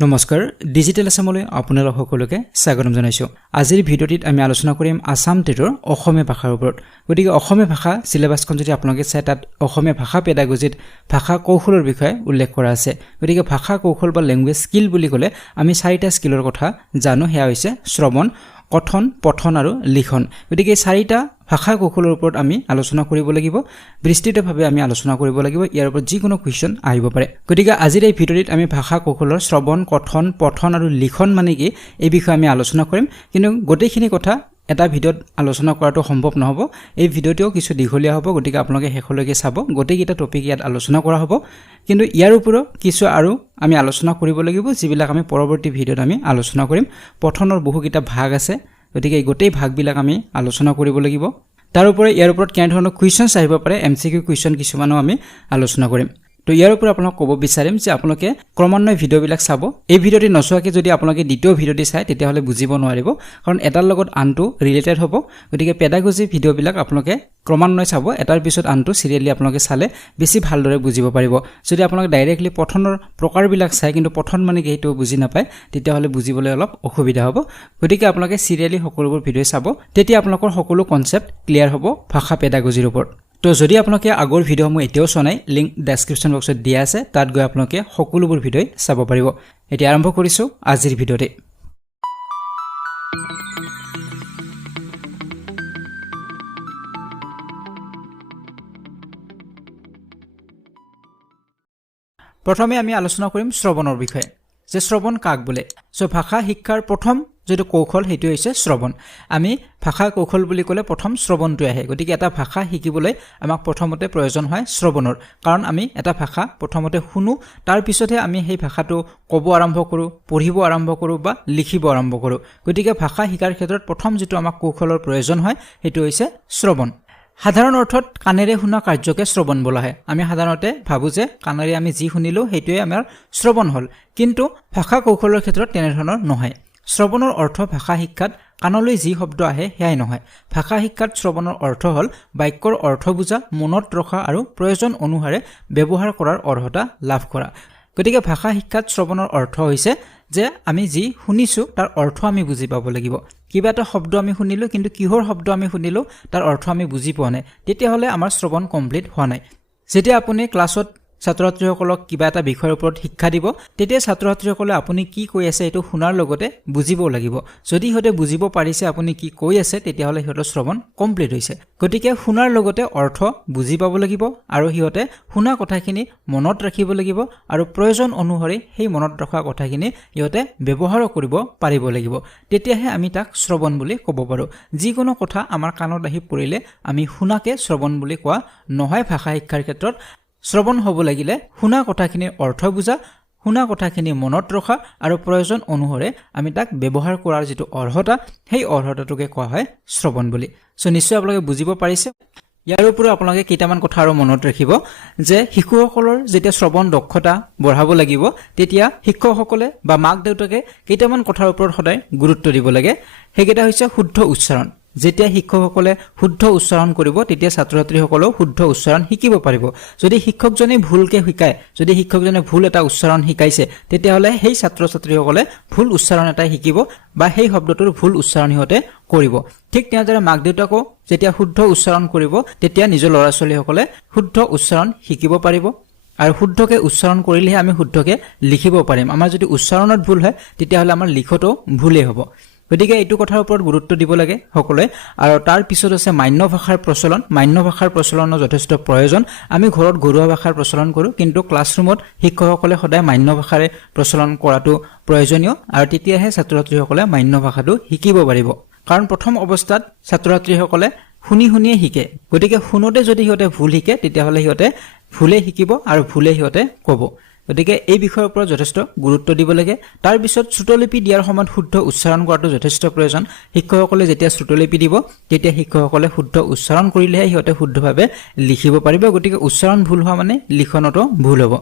নমস্কাৰ ডিজিটেল আসামলৈ আপোনালোক সকলোকে স্বাগতম জনাইছো। আজিৰ ভিডিঅ'টিত আমি আলোচনা কৰিম আসাম টেটৰ অসমীয়া ভাষাৰ ওপৰত। গতিকে অসমীয়া ভাষা সিলেবাসখন যদি আপোনালোকে চাই তাত অসমীয়া ভাষা পেডাগজিত ভাষা কৌশলৰ বিষয়ে উল্লেখ কৰা আছে। গতিকে ভাষা কৌশল বা ল্যাঙ্গুৱেজ স্কিল বুলি ক'লে আমি চাৰিটা স্কিলৰ কথা জানো। হেয়া হৈছে শ্ৰৱণ, কথন, পঠন আৰু লিখন। গতিকে চাৰিটা ভাষা কৌশলৰ ওপৰত আমি আলোচনা কৰিব লাগিব, বিস্তৃতভাৱে আমি আলোচনা কৰিব লাগিব। ইয়াৰ ওপৰত যিকোনো কুৱেশ্যন আহিব পাৰে। গতিকে আজিৰ এই ভিডিঅ'টিত আমি ভাষা কৌশলৰ শ্ৰৱণ, কথন, পঠন আৰু লিখন মানে কি এই বিষয়ে আমি আলোচনা কৰিম। কিন্তু গোটেইখিনি কথা এটা ভিডিঅ'ত আলোচনা কৰাটো সম্ভৱ নহ'ব। এই ভিডিঅ'টিও কিছু দীঘলীয়া হ'ব, গতিকে আপোনালোকে শেষলৈকে চাব। গোটেইকেইটা টপিক ইয়াত আলোচনা কৰা হ'ব, কিন্তু ইয়াৰ ওপৰত কিছু আৰু আমি আলোচনা কৰিব লাগিব, যিবিলাক আমি পৰৱৰ্তী ভিডিঅ'ত আমি আলোচনা কৰিম। পঠনৰ বহুকেইটা ভাগ আছে, গতিকে এই গোটেই ভাগবিলাক আমি আলোচনা কৰিব লাগিব। তাৰোপৰি ইয়াৰ ওপৰত কেনেধৰণৰ কুৱেশ্যনছ আহিব পাৰে, এমচিকিউ কুৱেশ্যন কিছুমানো আমি আলোচনা কৰিম। তো ইয়াৰ ওপৰত আপোনাক ক'ব বিচাৰিম যে আপোনালোকে ক্ৰমান্বয়ে ভিডিঅ'বিলাক চাব। এই ভিডিঅ'টি নচোৱাকৈ যদি আপোনালোকে দ্বিতীয় ভিডিঅ'টি চায় তেতিয়াহ'লে বুজিব নোৱাৰিব, কাৰণ এটাৰ লগত আনটো ৰিলেটেড হ'ব। গতিকে পেডাগজি ভিডিঅ'বিলাক আপোনালোকে ক্ৰমান্বয়ে চাব, এটাৰ পিছত আনটো চিৰিয়েলি আপোনালোকে চালে বেছি ভালদৰে বুজিব পাৰিব। যদি আপোনালোকে ডাইৰেক্টলি পঠনৰ প্ৰকাৰবিলাক চায় কিন্তু পঠন মানে কি সেইটো বুজি নাপায়, তেতিয়াহ'লে বুজিবলৈ অলপ অসুবিধা হ'ব। গতিকে আপোনালোকে চিৰিয়েলি সকলোবোৰ ভিডিঅ' চাব, তেতিয়া আপোনালোকৰ সকলো কনচেপ্ট ক্লিয়াৰ হ'ব ভাষা পেডাগজিৰ ওপৰত। তো যদি আপোনালোকে আগৰ ভিডিঅ'সমূহ এতিয়াও চোৱা নাই, লিংক ডেছক্ৰিপশ্যন বক্সত দিয়া আছে, তাত গৈ আপোনালোকে সকলোবোৰ ভিডিঅ' চাব পাৰিব। এতিয়া আৰম্ভ কৰিছোঁ আজিৰ ভিডিঅ'তে। প্ৰথমে আমি আলোচনা কৰিম শ্ৰৱণৰ বিষয়ে, যে শ্ৰৱণ কাক বোলে। ভাষা শিক্ষাৰ প্ৰথম যিটো কৌশল সেইটো হৈছে শ্ৰৱণ। আমি ভাষা কৌশল বুলি ক'লে প্ৰথম শ্ৰৱণটো আহে। গতিকে এটা ভাষা শিকিবলৈ আমাক প্ৰথমতে প্ৰয়োজন হয় শ্ৰৱণৰ, কাৰণ আমি এটা ভাষা প্ৰথমতে শুনো, তাৰ পিছতহে আমি সেই ভাষাটো ক'ব আৰম্ভ কৰোঁ, পঢ়িব আৰম্ভ কৰোঁ বা লিখিব আৰম্ভ কৰোঁ। গতিকে ভাষা শিকাৰ ক্ষেত্ৰত প্ৰথম যিটো আমাক কৌশলৰ প্ৰয়োজন হয় সেইটো হৈছে শ্ৰৱণ। সাধাৰণ অৰ্থত কাণেৰে শুনা কাৰ্যকে শ্ৰৱণ বোলা হয়। আমি সাধাৰণতে ভাবোঁ যে কাণেৰে আমি যি শুনিলোঁ সেইটোৱে আমাৰ শ্ৰৱণ হ'ল, কিন্তু ভাষা কৌশলৰ ক্ষেত্ৰত তেনেধৰণৰ নহয়। শ্ৰৱণৰ অৰ্থ ভাষা শিক্ষাত কাণলৈ যি শব্দ আহে সেয়াই নহয়। ভাষা শিক্ষাত শ্ৰৱণৰ অৰ্থ হ'ল বাক্যৰ অৰ্থ বুজা, মনত ৰখা আৰু প্ৰয়োজন অনুসাৰে ব্যৱহাৰ কৰাৰ অৰ্হতা লাভ কৰা। গতিকে ভাষা শিক্ষাত শ্ৰৱণৰ অৰ্থ হৈছে যে আমি যি শুনিছোঁ তাৰ অৰ্থ আমি বুজি পাব লাগিব। কিবা এটা শব্দ আমি শুনিলোঁ, কিন্তু কিহৰ শব্দ আমি শুনিলোঁ তাৰ অৰ্থ আমি বুজি পোৱা নাই, তেতিয়াহ'লে আমাৰ শ্ৰৱণ কমপ্লিট হোৱা নাই। যেতিয়া আপুনি ক্লাছত ছাত্ৰ ছাত্ৰীসকলক কিবা এটা বিষয়ৰ ওপৰত শিক্ষা দিব, তেতিয়া ছাত্ৰ ছাত্ৰীসকলে আপুনি কি কৈ আছে এইটো শুনাৰ লগতে বুজিবও লাগিব। যদি সিহঁতে বুজিব পাৰিছে আপুনি কি কৈ আছে, তেতিয়াহ'লে সিহঁতৰ শ্ৰৱণ কমপ্লিট হৈছে। গতিকে শুনাৰ লগতে অৰ্থ বুজি পাব লাগিব, আৰু সিহঁতে শুনা কথাখিনি মনত ৰাখিব লাগিব, আৰু প্ৰয়োজন অনুসৰি সেই মনত ৰখা কথাখিনি সিহঁতে ব্যৱহাৰ কৰিব পাৰিব লাগিব। তেতিয়াহে আমি তাক শ্ৰৱণ বুলি ক'ব পাৰোঁ। যিকোনো কথা আমাৰ কাণত আহি পৰিলে আমি শুনাকে শ্ৰৱণ বুলি কোৱা নহয়। ভাষা শিক্ষাৰ ক্ষেত্ৰত শ্ৰৱণ হ'ব লাগিলে শুনা কথাখিনিৰ অৰ্থ বুজা, শুনা কথাখিনি মনত ৰখা, আৰু প্ৰয়োজন অনুসৰি আমি তাক ব্যৱহাৰ কৰাৰ যিটো অৰ্হতা, সেই অৰ্হতাটোকে কোৱা হয় শ্ৰৱণ বুলি। নিশ্চয় আপোনালোকে বুজিব পাৰিছে। ইয়াৰ উপৰিও আপোনালোকে কেইটামান কথা আৰু মনত ৰাখিব, যে শিশুসকলৰ যেতিয়া শ্ৰৱণ দক্ষতা বঢ়াব লাগিব, তেতিয়া শিক্ষকসকলে বা মাক দেউতাকে কেইটামান কথাৰ ওপৰত সদায় গুৰুত্ব দিব লাগে। সেইকেইটা হৈছে শুদ্ধ উচ্চাৰণ। যেতিয়া শিক্ষকসকলে শুদ্ধ উচ্চাৰণ কৰিব, তেতিয়া ছাত্ৰ ছাত্ৰীসকলেও শুদ্ধ উচ্চাৰণ শিকিব পাৰিব। যদি শিক্ষকজনে ভুলকে শিকায়, যদি শিক্ষকজনে ভুল এটা উচ্চাৰণ শিকাইছে, তেতিয়াহ'লে সেই ছাত্ৰ ছাত্ৰীসকলে ভুল উচ্চাৰণ এটাই শিকিব, বা সেই শব্দটোৰ ভুল উচ্চাৰণ সিহঁতে কৰিব। ঠিক তেনেদৰে মাক দেউতাকো যেতিয়া শুদ্ধ উচ্চাৰণ কৰিব, তেতিয়া নিজৰ ল'ৰা ছোৱালীসকলে শুদ্ধ উচ্চাৰণ শিকিব পাৰিব, আৰু শুদ্ধকে উচ্চাৰণ কৰিলেহে আমি শুদ্ধকে লিখিব পাৰিম। আমাৰ যদি উচ্চাৰণত ভুল হয়, তেতিয়াহ'লে আমাৰ লিখতো ভুলেই হ'ব। গতিকে এইটো কথাৰ ওপৰত গুৰুত্ব দিব লাগে সকলোৱে। আৰু তাৰ পিছত আছে মান্য ভাষাৰ প্ৰচলন। মান্য ভাষাৰ প্ৰচলনৰ যথেষ্ট প্ৰয়োজন। আমি ঘৰত ঘৰুৱা ভাষাৰ প্ৰচলন কৰোঁ, কিন্তু ক্লাছৰুমত শিক্ষকসকলে সদায় মান্য ভাষাৰে প্ৰচলন কৰাটো প্ৰয়োজনীয়, আৰু তেতিয়াহে ছাত্ৰ ছাত্ৰীসকলে মান্য ভাষাটো শিকিব পাৰিব। কাৰণ প্ৰথম অৱস্থাত ছাত্ৰ ছাত্ৰীসকলে শুনি শুনিয়ে শিকে। গতিকে শুনোতে যদি সিহঁতে ভুল শিকে, তেতিয়াহ'লে সিহঁতে ভুলে শিকিব আৰু ভুলে সিহঁতে ক'ব। গতিকে এই বিষয়ৰ ওপৰত যথেষ্ট গুৰুত্ব দিব লাগে। তাৰ পিছত শ্ৰুতলিপি দিয়াৰ সময়ত শুদ্ধ উচ্চাৰণ কৰাটো যথেষ্ট প্ৰয়োজন। শিক্ষকসকলে যেতিয়া শ্ৰুতলিপি দিব, তেতিয়া শিক্ষকসকলে শুদ্ধ উচ্চাৰণ কৰিলেহে সিহঁতে শুদ্ধভাৱে লিখিব পাৰিব। গতিকে উচ্চাৰণ ভুল হোৱা মানে লিখনতো ভুল হ'ব।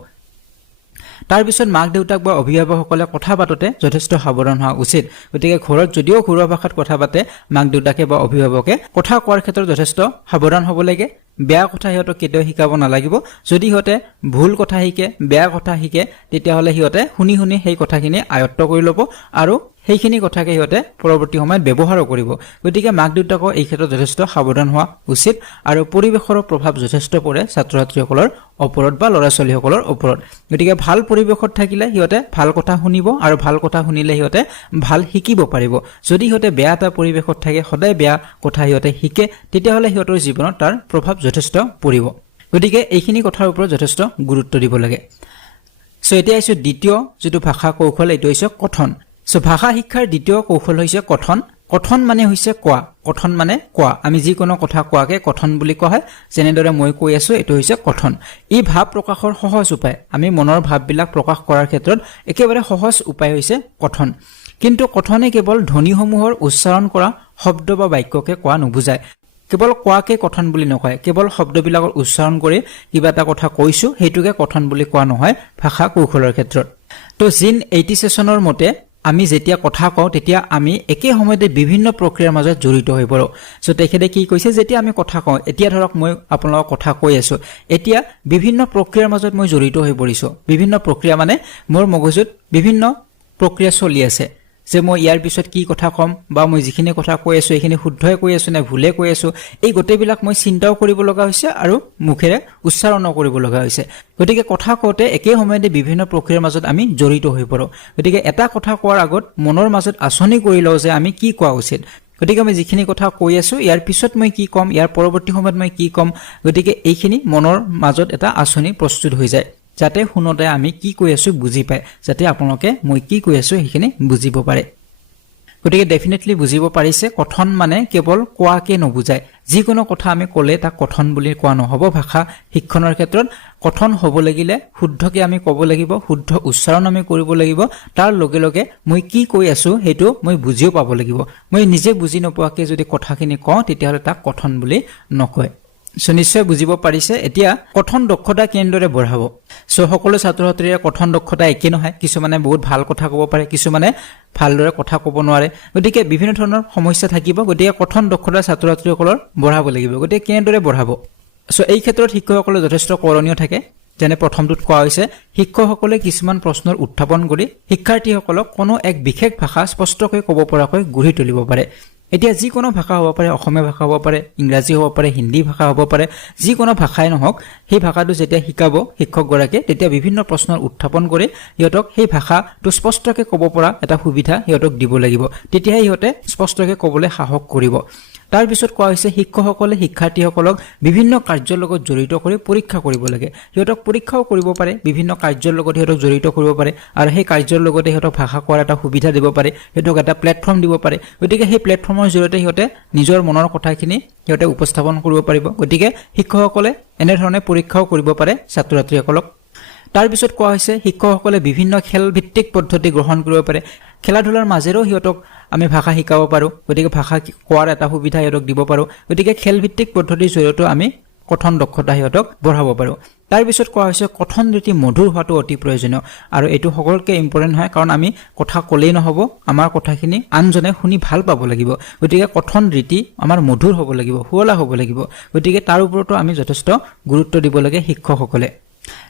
তাৰ পিছত মাক দেউতাক বা অভিভাৱকসকলে কথা পাতোতে যথেষ্ট সাৱধান হোৱা উচিত। গতিকে ঘৰত যদিও ঘৰুৱা ভাষাত কথা পাতে, মাক দেউতাকে বা অভিভাৱকে কথা কোৱাৰ ক্ষেত্ৰত যথেষ্ট সাৱধান হ'ব লাগে। বেয়া কথা সিহঁতক কেতিয়াও শিকাব নালাগিব যদি সিহঁতে ভুল কথা শিকে বেয়া কথা শিকে তেতিয়াহ'লে সিহঁতে শুনি শুনি সেই কথাখিনি আয়ত্ত কৰি ল'ব আৰু সেইখিনি কথাকে সিহঁতে পৰৱৰ্তী সময়ত ব্যৱহাৰো কৰিব গতিকে মাক দেউতাকক এই ক্ষেত্ৰত যথেষ্ট সাৱধান হোৱা উচিত আৰু পৰিৱেশৰ প্ৰভাৱ যথেষ্ট পৰে ছাত্ৰ ছাত্ৰীসকলৰ ওপৰত বা ল'ৰা ছোৱালীসকলৰ ওপৰত গতিকে ভাল পৰিৱেশত থাকিলে সিহঁতে ভাল কথা শুনিব আৰু ভাল কথা শুনিলে সিহঁতে ভাল শিকিব পাৰিব যদি সিহঁতে বেয়া এটা পৰিৱেশত থাকে সদায় বেয়া কথা সিহঁতে শিকে তেতিয়াহ'লে সিহঁতৰ জীৱনত তাৰ প্ৰভাৱ যথেষ্ট পৰিব গতিকে এইখিনি কথাৰ ওপৰত যথেষ্ট গুৰুত্ব দিব লাগে সো এতিয়া আহিছো দ্বিতীয় যেটো ভাষা কৌশল এইটো হৈছে কথন সো ভাষা শিক্ষাৰ দ্বিতীয় কৌশল হৈছে কথন কথন মানে হৈছে কোৱা কথন মানে কোৱা আমি যিকোনো কথা কোৱাকে কথন বুলি কোৱা হয় যেনেদৰে মই কৈ আছো এটো হৈছে কথন এই ভাৱ প্ৰকাশৰ সহজ উপায় আমি মনৰ ভাৱবিলাক প্ৰকাশ কৰাৰ ক্ষেত্ৰত একেবাৰে সহজ উপায় হৈছে কথন কিন্তু কথনে কেৱল ধ্বনিসমূহৰ উচ্চাৰণ কৰা শব্দ বা বাক্যকে কোৱা নুবুজায় কেৱল কোৱাকে কথন বুলি নকয় কেৱল শব্দবিলাকৰ উচ্চাৰণ কৰি কিবা এটা কথা কৈছো হেতুকে কথন বুলি কোৱা নহয় ভাষা কৌশলৰ ক্ষেত্ৰত তো জিন 80 সেশনৰ মতে আমি যেতিয়া কথা কওঁ তেতিয়া আমি একে সময়তে বিভিন্ন প্ৰক্ৰিয়াৰ মাজত জড়িত হৈ পৰো সো তেখেতে কি কৈছে যেতিয়া আমি কথা কওঁ এতিয়া ধৰক মই আপোনালোকক কথা কৈ আছো এতিয়া বিভিন্ন প্ৰক্ৰিয়াৰ মাজত মই জড়িত হৈ পৰিছো বিভিন্ন প্ৰক্ৰিয়া মানে মোৰ মগজুত বিভিন্ন প্ৰক্ৰিয়া চলি আছে যে মই ইয়াৰ পিছত কি কথা কম বা মই যিখিনি কথা কৈ আছো এইখিনি শুদ্ধই কৈ আছো নে ভুলে কৈ আছো এই গোটেইবিলাক মই চিন্তাও কৰিব লগা হৈছে আৰু মুখেৰে উচ্চাৰণও কৰিব লগা হৈছে গতিকে কথা কওঁতে একে সময়তে বিভিন্ন প্ৰক্ৰিয়াৰ মাজত আমি জড়িত হৈ পৰো গতিকে এটা কথা কোৱাৰ আগত মনৰ মাজত আছনি কৰি লওঁ যে আমি কি কোৱা উচিত গতিকে আমি যিখিনি কথা কৈ আছো ইয়াৰ পিছত মই কি কম ইয়াৰ পৰৱৰ্তী সময়ত মই কি কম গতিকে এইখিনি মনৰ মাজত এটা আছনি প্ৰস্তুত হৈ যায় যাতে শুনোতে আমি কি কৈ আছো বুজি পায় যাতে আপোনালোকে মই কি কৈ আছো সেইখিনি বুজিব পাৰে গতিকে ডেফিনেটলি বুজিব পাৰিছে কথন মানে কেৱল কোৱাকে নুবুজায় যিকোনো কথা আমি ক'লে তাক কথন বুলি কোৱা নহব ভাষা শিক্ষণৰ ক্ষেত্ৰত কথন হ'ব লাগিলে শুদ্ধকে আমি ক'ব লাগিব শুদ্ধ উচ্চাৰণ আমি কৰিব লাগিব তাৰ লগে লগে মই কি কৈ আছো হেতু মই বুজিও পাব লাগিব মই নিজে বুজি নপোৱাকে যদি কথাখিনি কওঁ তেতিয়াহ'লে তাক কথন বুলি নকয় সো নিশ্চয় বুজিব পাৰিছে এতিয়া কথন দক্ষতা কেনেদৰে বঢ়াব সো সকলো ছাত্ৰ ছাত্ৰীৰ কথন দক্ষতা একে নহয় কিছুমানে বহুত ভাল কথা ক'ব পাৰে কিছুমানে ভালদৰে কথা ক'ব নোৱাৰে গতিকে বিভিন্ন ধৰণৰ সমস্যা থাকিব গতিকে কথন দক্ষতা ছাত্ৰ ছাত্ৰীসকলৰ বঢ়াব লাগিব গতিকে কেনেদৰে বঢ়াব সো এই ক্ষেত্ৰত শিক্ষকসকলৰ যথেষ্ট কৰণীয় থাকে যেনে প্ৰথমটোত কোৱা হৈছে শিক্ষকসকলে কিছুমান প্ৰশ্নৰ উত্থাপন কৰি শিক্ষাৰ্থীসকলক কোনো এক বিশেষ ভাষা স্পষ্টকৈ ক'ব পৰাকৈ গঢ়ি তুলিব পাৰে এতিয়া যিকোনো ভাষা হ'ব পাৰে অসমীয়া ভাষা হ'ব পাৰে ইংৰাজী হ'ব পাৰে হিন্দী ভাষা হ'ব পাৰে যিকোনো ভাষাই নহওক সেই ভাষাটো যেতিয়া শিকাব শিক্ষকগৰাকীয়ে তেতিয়া বিভিন্ন প্ৰশ্নৰ উত্থাপন কৰি ইহঁতক সেই ভাষাটো স্পষ্টকৈ ক'ব পৰা এটা সুবিধা ইহঁতক দিব লাগিব তেতিয়াহে ইহঁতে স্পষ্টকৈ ক'বলৈ সাহস কৰিব তাৰ পিছত কোৱা হৈছে শিক্ষকসকলে শিক্ষাৰ্থীসকলক বিভিন্ন কাৰ্যৰ লগত জড়িত কৰি পৰীক্ষা কৰিব লাগে ইহঁতক পৰীক্ষাও কৰিব পাৰে বিভিন্ন কাৰ্যৰ লগত ইহঁতক জড়িত কৰিব পাৰে আৰু সেই কাৰ্যৰ লগতে ইহঁতক ভাষা কোৱাৰ এটা সুবিধা দিব পাৰে ইহঁতক এটা প্লেটফৰ্ম দিব পাৰে গতিকে সেই প্লেটফৰ্মৰ জৰিয়তে ইহঁতে নিজৰ মনৰ কথাখিনি ইহঁতে উপস্থাপন কৰিব পাৰিব গতিকে শিক্ষকসকলে এনেধৰণে পৰীক্ষাও কৰিব পাৰে ছাত্ৰ ছাত্ৰীসকলক তাৰ পিছত কোৱা হৈছে শিক্ষকসকলে বিভিন্ন খেল ভিত্তিক পদ্ধতি গ্ৰহণ কৰিব পাৰে খেলা ধূলাৰ মাজেৰেও ইহঁতক আমি ভাষা শিকাব পাৰো গতিকে ভাষা কোৱাৰ এটা সুবিধা ইহঁতক দিব পাৰো গতিকে খেল ভিত্তিক পদ্ধতিৰ জৰিয়তে আমি কথন দক্ষতা ইহঁতক বঢ়াব পাৰো তাৰ পিছত কোৱা হৈছে কথন ৰীতি মধুৰ হোৱাটো অতি প্ৰয়োজনীয় আৰু এইটো সকলোতকৈ ইম্পৰ্টেণ্ট হয় কাৰণ আমি কথা ক'লেই নহ'ব আমাৰ কথাখিনি আনজনে শুনি ভাল পাব লাগিব গতিকে কথন ৰীতি আমাৰ মধুৰ হ'ব লাগিব শুৱলা হ'ব লাগিব গতিকে তাৰ ওপৰতো আমি যথেষ্ট গুৰুত্ব দিব লাগে শিক্ষকসকলে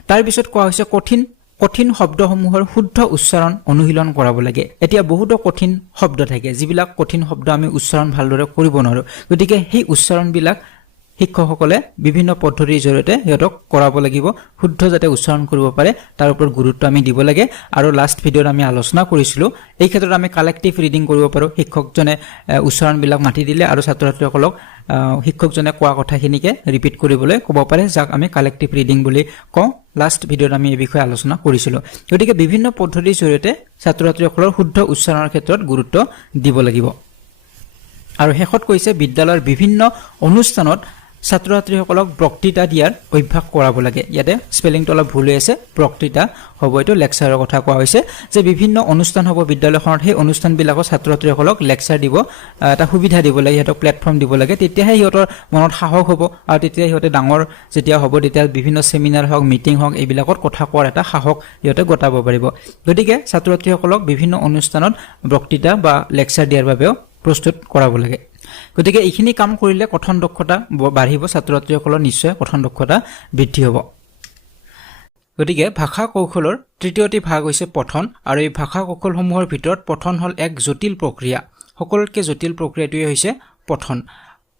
তাৰ পিছত কোৱা হৈছে কঠিন শব্দসমূহৰ শুদ্ধ উচ্চাৰণ অনুশীলন কৰাব লাগে এতিয়া বহুতো কঠিন শব্দ থাকে যিবিলাক কঠিন শব্দ আমি উচ্চাৰণ ভালদৰে কৰিব নোৱাৰো গতিকে সেই উচ্চাৰণবিলাক শিক্ষকসকলে বিভিন্ন পদ্ধতিৰ জৰিয়তে ইহঁতক কৰাব লাগিব শুদ্ধ যাতে উচ্চাৰণ কৰিব পাৰে তাৰ ওপৰত গুৰুত্ব আমি দিব লাগে আৰু লাষ্ট ভিডিঅ'ত আমি আলোচনা কৰিছিলো এই ক্ষেত্ৰত আমি কালেক্টিভ ৰিডিং কৰিব পাৰো শিক্ষকজনে উচ্চাৰণবিলাক মাতি দিলে আৰু ছাত্ৰ ছাত্ৰীসকলক শিক্ষকজনে কোৱা কথাখিনিকে ৰিপিট কৰিবলৈ ক'ব পাৰে যাক আমি কালেক্টিভ ৰিডিং বুলি কওঁ লাষ্ট ভিডিঅ'ত আমি এই বিষয়ে আলোচনা কৰিছিলো গতিকে বিভিন্ন পদ্ধতিৰ জৰিয়তে ছাত্ৰ ছাত্ৰীসকলৰ শুদ্ধ উচ্চাৰণৰ ক্ষেত্ৰত গুৰুত্ব দিব লাগিব আৰু শেষত কৈছে বিদ্যালয়ৰ বিভিন্ন অনুষ্ঠানত ছাত্ৰ ছাত্ৰীসকলক বক্তৃতা দিয়াৰ অভ্যাস কৰাব লাগে ইয়াতে স্পেলিংটো অলপ ভুল হৈ আছে বক্তৃতা হ'ব এইটো লেকচাৰৰ কথা কোৱা হৈছে যে বিভিন্ন অনুষ্ঠান হ'ব বিদ্যালয়খনত সেই অনুষ্ঠানবিলাকত ছাত্ৰ ছাত্ৰীসকলক লেকচাৰ দিব এটা সুবিধা দিব লাগে সিহঁতক প্লেটফৰ্ম দিব লাগে তেতিয়াহে সিহঁতৰ মনত সাহস হ'ব আৰু তেতিয়া সিহঁতে ডাঙৰ যেতিয়া হ'ব তেতিয়া বিভিন্ন চেমিনাৰ হওক মিটিং হওক এইবিলাকত কথা কোৱাৰ এটা সাহস সিহঁতে গোটাব পাৰিব গতিকে ছাত্ৰ ছাত্ৰীসকলক বিভিন্ন অনুষ্ঠানত বক্তৃতা বা লেকচাৰ দিয়াৰ বাবেও প্ৰস্তুত কৰাব লাগে গতিকে এইখিনি কাম কৰিলে কথন দক্ষতা বাঢ়িব ছাত্ৰ ছাত্ৰীসকলৰ নিশ্চয় কথন দক্ষতা বৃদ্ধি হ'ব গতিকে ভাষা কৌশলৰ তৃতীয়টি ভাগ হৈছে পঠন আৰু এই ভাষা কৌশলসমূহৰ ভিতৰত পঠন হ'ল এক জটিল প্ৰক্ৰিয়া সকলোতকৈ জটিল প্ৰক্ৰিয়াটোৱে হৈছে পঠন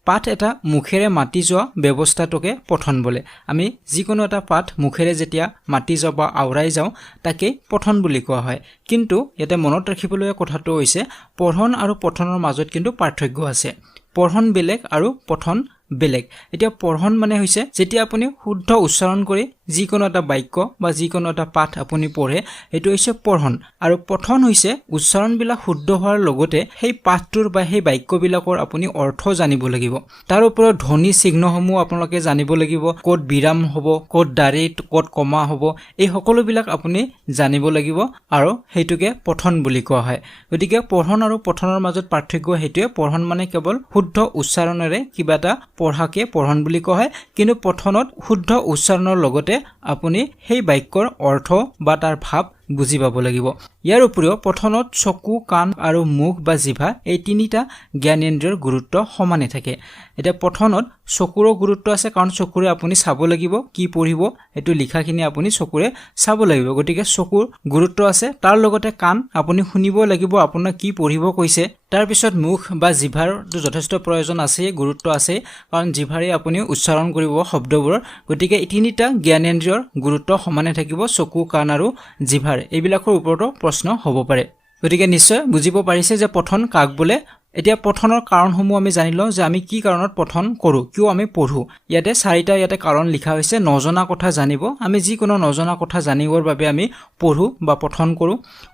পাঠ এটা মুখেৰে মাতি যোৱা ব্যৱস্থাটোকে পঠন বোলে আমি যিকোনো এটা পাঠ মুখেৰে যেতিয়া মাতি যাওঁ বা আওৰাই যাওঁ তাকে পঠন বুলি কোৱা হয় কিন্তু ইয়াতে মনত ৰাখিবলৈ কথাটো হৈছে পঢ়ন আৰু পঠনৰ মাজত কিন্তু পাৰ্থক্য আছে পঢ়ন বেলেগ আৰু পঠন বেলেগ এতিয়া পঢ়ন মানে হৈছে যেতিয়া আপুনি শুদ্ধ উচ্চাৰণ কৰি যিকোনো এটা বাক্য বা যিকোনো এটা পাঠ আপুনি পঢ়ে এটো হৈছে পঢ়ন আৰু পঠন হৈছে উচ্চাৰণবিলাক শুদ্ধ হোৱাৰ লগতে সেই পাঠটোৰ বা সেই বাক্যবিলাকৰ আপুনি অৰ্থ জানিব লাগিব তাৰ ওপৰত ধ্বনি চিহ্নসমূহ আপোনালোকে জানিব লাগিব ক'ত বিৰাম হ'ব ক'ত দাঁৰি ক'ত কমা হ'ব এই সকলোবিলাক আপুনি জানিব লাগিব আৰু হেতুকে পঠন বুলি কোৱা হয় গতিকে পঢ়ন আৰু পঠনৰ মাজত পাৰ্থক্য হেতুৱে পঢ়ন মানে কেৱল শুদ্ধ উচ্চাৰণেৰে কিবা এটা পঢ়াকে পঢ়ন বুলি কোৱা হয় কিন্তু পঠনত শুদ্ধ উচ্চাৰণৰ লগতে আপুনি সেই বাক্যৰ অৰ্থ বা তাৰ ভাৱ বুজি পাব লাগিব ইয়াৰ উপৰিও পঠনত চকু কাণ আৰু মুখ বা জিভা এই তিনিটা জ্ঞানেন্দ্ৰিয়ৰ গুৰুত্ব সমানে থাকে এটা পঠনত চকুৰৰ গুৰুত্ব আছে কাৰণ চকুৰে আপুনি চাব লাগিব কি পঢ়িব এটো লিখাখিনি আপুনি চকুৰে চাব লাগিব গতিকে চকুৰ গুৰুত্ব আছে তাৰ লগতে কাণ আপুনি শুনিব লাগিব আপোনাক কি পঢ়িব কৈছে তাৰ পিছত মুখ বা জিভাৰ যথেষ্ট প্ৰয়োজন আছে গুৰুত্ব আছে কাৰণ জিভাৰে আপুনি উচ্চাৰণ কৰিব শব্দবোৰ গতিকে এই তিনিটা জ্ঞানেন্দ্ৰিয়ৰ গুৰুত্ব সমানে থাকিব চকু কাণ আৰু জিভাৰ এইবিলাকৰ ওপৰতো প্ৰশ্ন হ'ব পাৰে গতিকে নিশ্চয় বুজিব পাৰিছে যে পঠন কাক বোলে এতিয়া পঠনৰ কাৰণসমূহ আমি জানিলো যে আমি কি কাৰণত পঠন কৰো কিয় আমি পঢ়ো ইয়াতে চাৰিটা কাৰণ লিখা হৈছে নজনা কথা জানিব আমি যিকোনো নজনা কথা জানিবৰ বাবে আমি পঢ়ো বা পঠন কৰো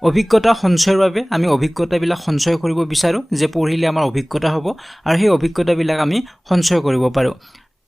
অভিজ্ঞতা সঞ্চয়ৰ বাবে আমি অভিজ্ঞতাবিলাক সঞ্চয় কৰিব বিচাৰো যে পঢ়িলে আমাৰ অভিজ্ঞতা হ'ব আৰু সেই অভিজ্ঞতাবিলাক আমি সঞ্চয় কৰিব পাৰো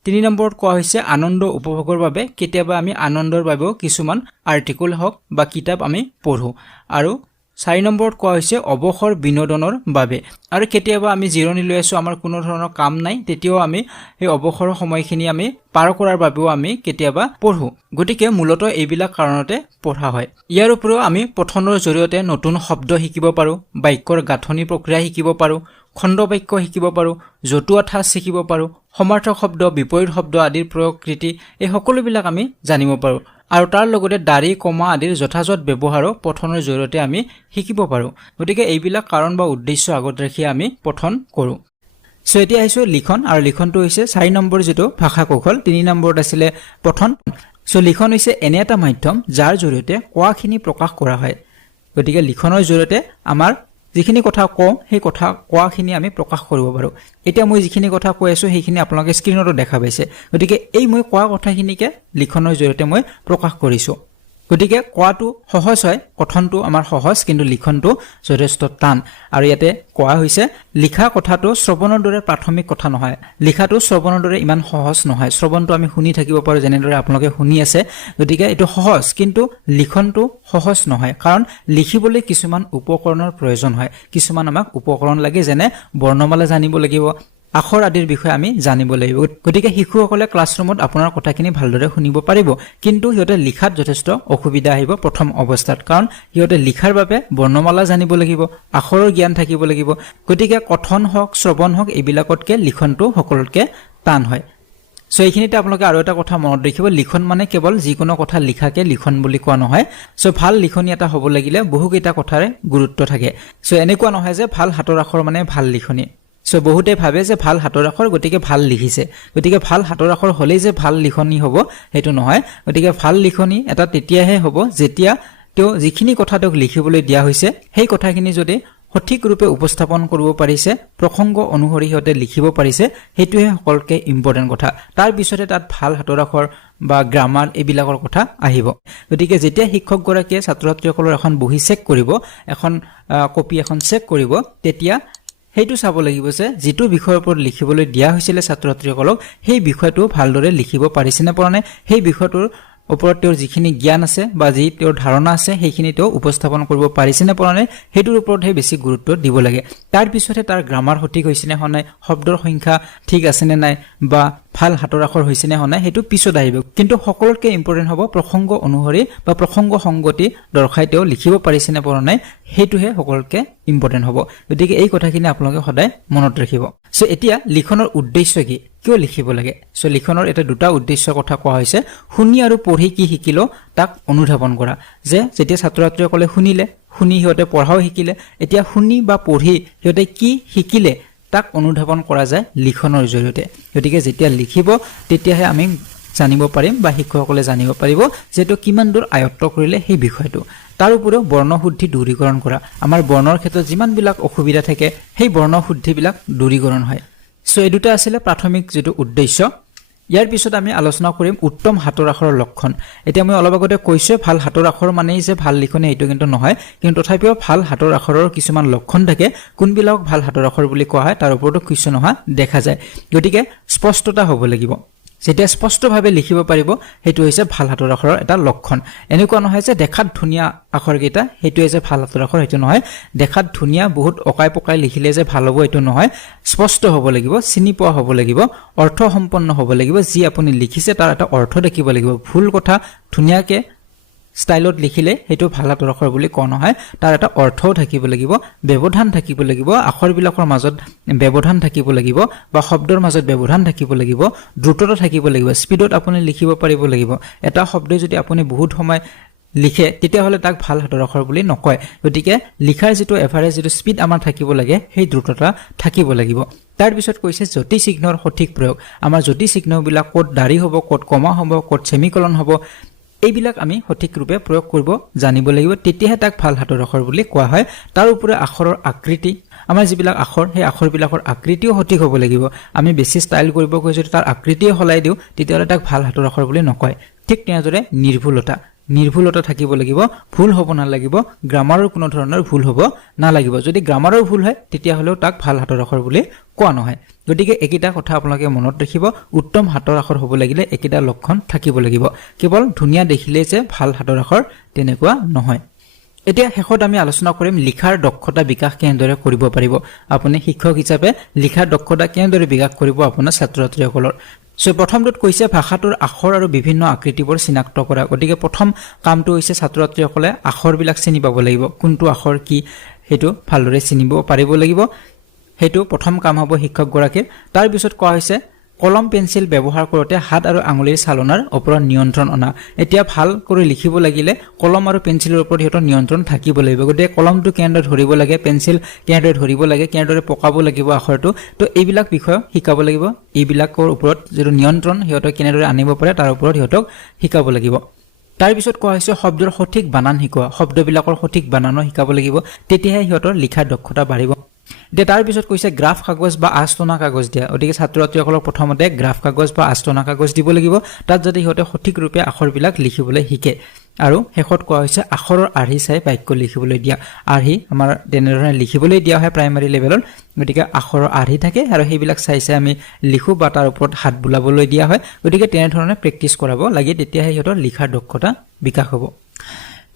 3 নম্বৰত কোৱা হৈছে আনন্দ উপভোগৰ বাবে কেতিয়াবা আমি আনন্দৰ বাবেও কিছুমান আৰ্টিকল হওক বা কিতাপ আমি পঢ়ো আৰু 4 নম্বৰত কোৱা হৈছে অৱসৰ বিনোদনৰ বাবে আৰু কেতিয়াবা আমি জিৰণি লৈ আছো আমাৰ কোনো ধৰণৰ কাম নাই তেতিয়াও আমি এই অৱসৰৰ সময়খিনি আমি পাৰ কৰাৰ বাবেও আমি কেতিয়াবা পঢ়ো গতিকে মূলত এইবিলাক কাৰণতে পঢ়া হয় ইয়াৰ উপৰিও আমি পঠনৰ জৰিয়তে নতুন শব্দ শিকিব পাৰো বাক্যৰ গাঁথনি প্ৰক্ৰিয়া শিকিব পাৰো খণ্ড বাক্য শিকিব পাৰো জতুৱা ঠাঁচ শিকিব পাৰো সমাৰ্থক শব্দ বিপৰীত শব্দ আদিৰ প্ৰকৃতি এই সকলোবিলাক আমি জানিব পাৰো আৰু তাৰ লগতে দাঁৰি কমা আদিৰ যথাযথ ব্যৱহাৰো পঠনৰ জৰিয়তে আমি শিকিব পাৰো গতিকে এইবিলাক কাৰণ বা উদ্দেশ্য আগত ৰাখি আমি পঠন কৰো সো এতিয়া আহিছো লিখন আৰু লিখনটো হৈছে 4 নম্বৰ যেটো ভাষা কৌশল 3 নম্বৰত আছিল পঠন সো লিখন হৈছে এনে এটা মাধ্যম যাৰ জৰিয়তে কোৱাখিনি প্ৰকাশ কৰা হয় গতিকে লিখনৰ জৰিয়তে আমাৰ যিখিনি কথা কওঁ সেই কথা কোৱাখিনি আমি প্ৰকাশ কৰিব পাৰো এতিয়া মই যিখিনি কথা কৈ আছো সেইখিনি আপোনালোকে স্ক্ৰিনতো দেখা পাইছে গতিকে এই মই কোৱা কথাখিনিকে লিখনৰ জৰিয়তে মই প্ৰকাশ কৰিছো গতিকে কোৱাটো সহজ হয় কথনটো আমাৰ সহজ কিন্তু লিখনটো যথেষ্ট টান আৰু ইয়াতে কোৱা হৈছে লিখা কথাটো শ্ৰৱণৰ দৰে প্ৰাথমিক কথা নহয় লিখাটো শ্ৰৱণৰ দৰে ইমান সহজ নহয় শ্ৰৱণটো আমি শুনি থাকিব পাৰো যেনেদৰে আপোনালোকে শুনি আছে গতিকে এটো সহজ কিন্তু লিখনটো সহজ নহয় কাৰণ লিখিবলৈ কিছুমান উপকৰণৰ প্ৰয়োজন হয় কিছুমান আমাক উপকৰণ লাগে যেনে বৰ্ণমালা জানিব লাগিব আখৰ আদিৰ বিষয়ে আমি জানিব লাগিব গতিকে শিশুসকলে ক্লাছৰুমত আপোনাৰ কথাখিনি ভালদৰে শুনিব পাৰিব কিন্তু হিয়তে লিখাত যথেষ্ট অসুবিধা আহিব প্ৰথম অৱস্থাত কাৰণ হিয়তে লিখাৰ বাবে বৰ্ণমালা জানিব লাগিব আখৰৰ জ্ঞান থাকিব লাগিব গতিকে কথন হওক শ্ৰৱণ হওক এইবিলাকতকে লিখনটো সকলোতকে টান হয় সো এইখিনিতে আপোনালোকে আৰু এটা কথা মনত ৰাখিব লিখন মানে কেৱল যিকোনো কথা লিখাকে লিখন বুলি কোৱা নহয় সো ভাল লিখনি এটা হ'ব লাগিলে বহুকেইটা কথাৰে গুৰুত্ব থাকে সো এনেকুৱা নহয় যে ভাল হাতৰ আখৰ মানে ভাল লিখনি সো বহুতে ভাবে যে ভাল হাতৰ আখৰ গতিকে ভাল লিখিছে গতিকে ভাল হাতৰ আখৰ হলেই যে ভাল লিখনি হ'ব হেতু নহয় গতিকে ভাল লিখনি এটা তেতিয়াহে হ'ব যেতিয়া তেওঁ যিখিনি কথা তেওঁক লিখিবলৈ দিয়া হৈছে সেই কথাখিনি যদি সঠিক ৰূপে উপস্থাপন কৰিব পাৰিছে প্ৰসংগ অনুসৰি হতে লিখিব পাৰিছে হেতুহে সকলকে ইম্পৰ্টেন্ট কথা তাৰ পিছতে তাত ভাল হাতৰ আখৰ বা গ্ৰামাৰ এইবিলাকৰ কথা আহিব গতিকে যেতিয়া শিক্ষক গৰাকীয়ে ছাত্ৰ-ছাত্ৰীসকলৰ এখন বহি চেক কৰিব এখন কপি এখন চেক কৰিব তেতিয়া হেতু চাব লাগিব যে যেটো বিষয়ৰ ওপৰত লিখিবলৈ দিয়া হৈছিল ছাত্ৰ-ছাত্ৰীসকলক সেই বিষয়টো ভালদৰে লিখিব পাৰিছেনে পৰা নাই সেই বিষয়টোৰ ওপৰত তেওঁৰ যিখিনি জ্ঞান আছে বা যি তেওঁৰ ধাৰণা আছে সেইখিনি তেওঁ উপস্থাপন কৰিব পাৰিছেনে পৰা নাই হেতুৰ ওপৰতহে বেছি গুৰুত্ব দিব লাগে তাৰ পিছতে তাৰ গ্ৰামাৰ সঠিক হৈছেনে নাই শব্দৰ সংখ্যা ঠিক আছে নে নাই বা ভাল হাতৰ আখৰ হৈছে নে হোৱা নাই সেইটো পিছত আহিব কিন্তু সকলোতকৈ ইম্পৰ্টেণ্ট হ'ব প্ৰসংগ অনুসৰি বা প্ৰসংগ সংগতি দৰ্শাই তেওঁ লিখিব পাৰিছে নে পৰা নাই সেইটোহে সকলোতকৈ ইম্পৰ্টেণ্ট হ'ব গতিকে এই কথাখিনি আপোনালোকে সদায় মনত ৰাখিব সো এতিয়া লিখনৰ উদ্দেশ্য কি কিয় লিখিব লাগে সো লিখনৰ এটা দুটা উদ্দেশ্যৰ কথা কোৱা হৈছে শুনি আৰু পঢ়ি কি শিকিলো তাক অনুধাৱন কৰা যে যেতিয়া ছাত্ৰ ছাত্ৰীসকলে শুনি সিহঁতে পঢ়াও শিকিলে এতিয়া শুনি বা পঢ়ি সিহঁতে কি শিকিলে তাক অনুধাৱন কৰা যায় লিখনৰ জৰিয়তে গতিকে যেতিয়া লিখিব তেতিয়াহে আমি জানিব পাৰিম বা শিক্ষকসকলে জানিব পাৰিব যে এইটো কিমান দূৰ আয়ত্ত কৰিলে সেই বিষয়টো তাৰ উপৰিও বৰ্ণশুদ্ধি দূৰীকৰণ কৰা আমাৰ বৰ্ণৰ ক্ষেত্ৰত যিমানবিলাক অসুবিধা থাকে সেই বৰ্ণশুদ্ধিবিলাক দূৰীকৰণ হয় সো এই দুটা আছিল প্ৰাথমিক যেটো উদ্দেশ্য ইয়াৰ পিছত আমি আলোচনা কৰিম উত্তম হাতৰ আখৰৰ লক্ষণ এতিয়া মই অলপ আগতে কৈছো ভাল হাতৰ আখৰ মানেই যে ভাল লিখনে এইটো কিন্তু নহয় কিন্তু তথাপিও ভাল হাতৰ আখৰৰ কিছুমান লক্ষণ থাকে কোনবিলাক ভাল হাতৰ আখৰ বুলি কোৱা হয় তাৰ ওপৰতো কুৱেশ্যন অহা দেখা যায় গতিকে স্পষ্টতা হ'ব লাগিব যেতিয়া স্পষ্টভাৱে লিখিব পাৰিব হেতু হৈছে ভাল হাতৰ আখৰৰ এটা লক্ষণ এনেকুৱা নহয় যে দেখাত ধুনিয়া আখৰ কেইটা হেতুৱে যে ভাল হাতৰ আখৰ হেতু নহয় দেখাত ধুনিয়া বহুত অকাই পকাই লিখিলে যে ভাল হ'ব এটো নহয় স্পষ্ট হ'ব লাগিব চিনি পোৱা হ'ব লাগিব অৰ্থ সম্পন্ন হ'ব লাগিব যি আপুনি লিখিছে তাৰ এটা অৰ্থ দেখিব লাগিব ভুল কথা ধুনিয়াকে স্টাইলত লিখিলে হেতু ভাল হাতৰ আখৰ বুলি কোৱা নহয় তাৰ এটা অৰ্থও থাকিব লাগিব ব্যৱধান থাকিব লাগিব আখৰবিলাকৰ মাজত ব্যৱধান থাকিব লাগিব বা শব্দৰ মাজত ব্যৱধান থাকিব লাগিব দ্ৰুততা থাকিব লাগিব স্পিডত আপুনি লিখিব পাৰিব লাগিব এটা শব্দ যদি আপুনি বহুত সময় লিখে তেতিয়া হলে তাক ভাল হাতৰ আখৰ বুলি নকয় গতিকে লিখাৰ যেটো এভাৰেজ যেটো স্পিড আমাৰ থাকিব লাগে সেই দ্ৰুততা থাকিব লাগিব তাৰ পিছত কৈছে জ্যোতি চিহ্নৰ সঠিক প্ৰয়োগ আমাৰ জ্যোতি চিহ্নবিলাক ক'ত দাঢ়ি হ'ব ক'ত কমা হ'ব ক'ত সেমিকলন হ'ব এইবিলাক আমি সঠিক ৰূপে প্ৰয়োগ কৰিব জানিব লাগিব তেতিয়াহে তাক ভাল হাতৰ আখৰ বুলি কোৱা হয় তাৰ উপৰি আখৰৰ আকৃতি আমাৰ যিবিলাক আখৰ সেই আখৰবিলাকৰ আকৃতিও সঠিক হ'ব লাগিব আমি বেছি ষ্টাইল কৰিব কৈছো তাৰ আকৃতিও হলাই দিও তেতিয়াহলে তাক ভাল হাতৰ আখৰ বুলি নকয় ঠিক তেনেদৰে নিৰ্ভুলতা থাকিব লাগিব ভুল হ'ব নালাগিব গ্ৰামাৰৰ কোনো ধৰণৰ ভুল হ'ব নালাগিব যদি গ্ৰামাৰৰ ভুল হয় তেতিয়া হলেও তাক ভাল হাতৰ আখৰ বুলি কোৱা নহয় গতিকে একিটা কথা আপোনালোকে মনত ৰাখিব উত্তম হাতৰ আখৰ হ'ব লাগিলে একিটা লক্ষণ থাকিব লাগিব কেৱল ধুনিয়া দেখিলে যে ভাল হাতৰ আখৰ তেনেকুৱা নহয় এতিয়া শেষত আমি আলোচনা কৰিম লিখাৰ দক্ষতা বিকাশ কেনেদৰে কৰিব পাৰিব আপুনি শিক্ষক হিচাপে লিখাৰ দক্ষতা কেনেদৰে বিকাশ কৰিব আপোনাৰ ছাত্ৰ ছাত্ৰীসকলৰ সো প্ৰথমটোত কৈছে ভাষাটোৰ আখৰ আৰু বিভিন্ন আকৃতিবোৰ চিনাক্ত কৰা গতিকে প্ৰথম কামটো হৈছে ছাত্ৰ ছাত্ৰীসকলে আখৰবিলাক চিনি পাব লাগিব কোনটো আখৰ কি হেতু ভালদৰে চিনিব পাৰিব লাগিব হেতু প্ৰথম কাম হ'ব শিক্ষক গৰাকীৰ তাৰ পিছত কোৱা হৈছে কলম পেন্সিল ব্যৱহাৰ কৰোতে হাত আৰু আঙুলিৰ চালনাৰ ওপৰত নিয়ন্ত্ৰণ অনা এতিয়া ভাল কৰি লিখিব লাগিলে কলম আৰু পেন্সিলৰ ওপৰত হেতু নিয়ন্ত্ৰণ থাকিব লাগিব গতিকে কলমটো কেনেদৰে ধৰিব লাগে পেন্সিল কেনেদৰে ধৰিব লাগে কেনেদৰে পকাব লাগিব আখৰটো তো এইবিলাক বিষয় শিকাব লাগিব এইবিলাকৰ ওপৰত যেটো নিয়ন্ত্ৰণ হেতু কেনেদৰে আনিব পাৰে তাৰ ওপৰত হেতুক শিকাব লাগিব তাৰ পিছত কোৱা হৈছে শব্দৰ সঠিক বানান শিকোৱা শব্দবিলাকৰ সঠিক বানানো শিকাব লাগিব তেতিয়াহে হেতৰ লিখাৰ দক্ষতা বাঢ়িব তাৰ পিছত কৈছে গ্ৰাফ কাগজ বা আস্তনা কাগজ দিয়া গতিকে ছাত্ৰ ছাত্ৰীসকলক প্ৰথমতে গ্ৰাফ কাগজ বা আস্তনা কাগজ দিব লাগিব তাত যদি হেতে সঠিক ৰূপে আখৰবিলাক লিখিবলৈ শিকে আৰু শেষত কোৱা হৈছে আখৰৰ আৰ্হি চাই বাক্য লিখিবলৈ দিয়া আৰ্হি আমাৰ তেনেধৰণে লিখিবলৈ দিয়া হয় প্ৰাইমাৰী লেভেলত গতিকে আখৰৰ আৰ্হি থাকে আৰু সেইবিলাক চাই আমি লিখো বা তাৰ ওপৰত হাত বুলাবলৈ দিয়া হয় গতিকে তেনেধৰণে প্ৰেক্টিস কৰাব লাগে তেতিয়াহে হেতৰ লিখাৰ দক্ষতা বিকাশ হ'ব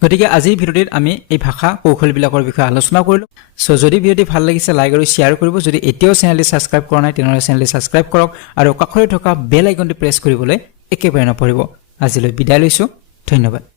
গতিকে আজিৰ ভিডিঅ'ত আমি এই ভাষা কৌশলবিলাকৰ বিষয়ে আলোচনা কৰিলো সো যদি ভিডিঅ'টি ভাল লাগিছে লাইক আৰু শেয়াৰ কৰিব যদি এতিয়াও চেনেলটি সাবস্ক্ৰাইব কৰা নাই তেনেহলে চেনেলটি সাবস্ক্ৰাইব কৰক আৰু কাষতে থকা বেল আইকনটি প্ৰেছ কৰিবলৈ একেবাৰে নপৰিব আজিলৈ বিদায় লৈছো ধন্যবাদ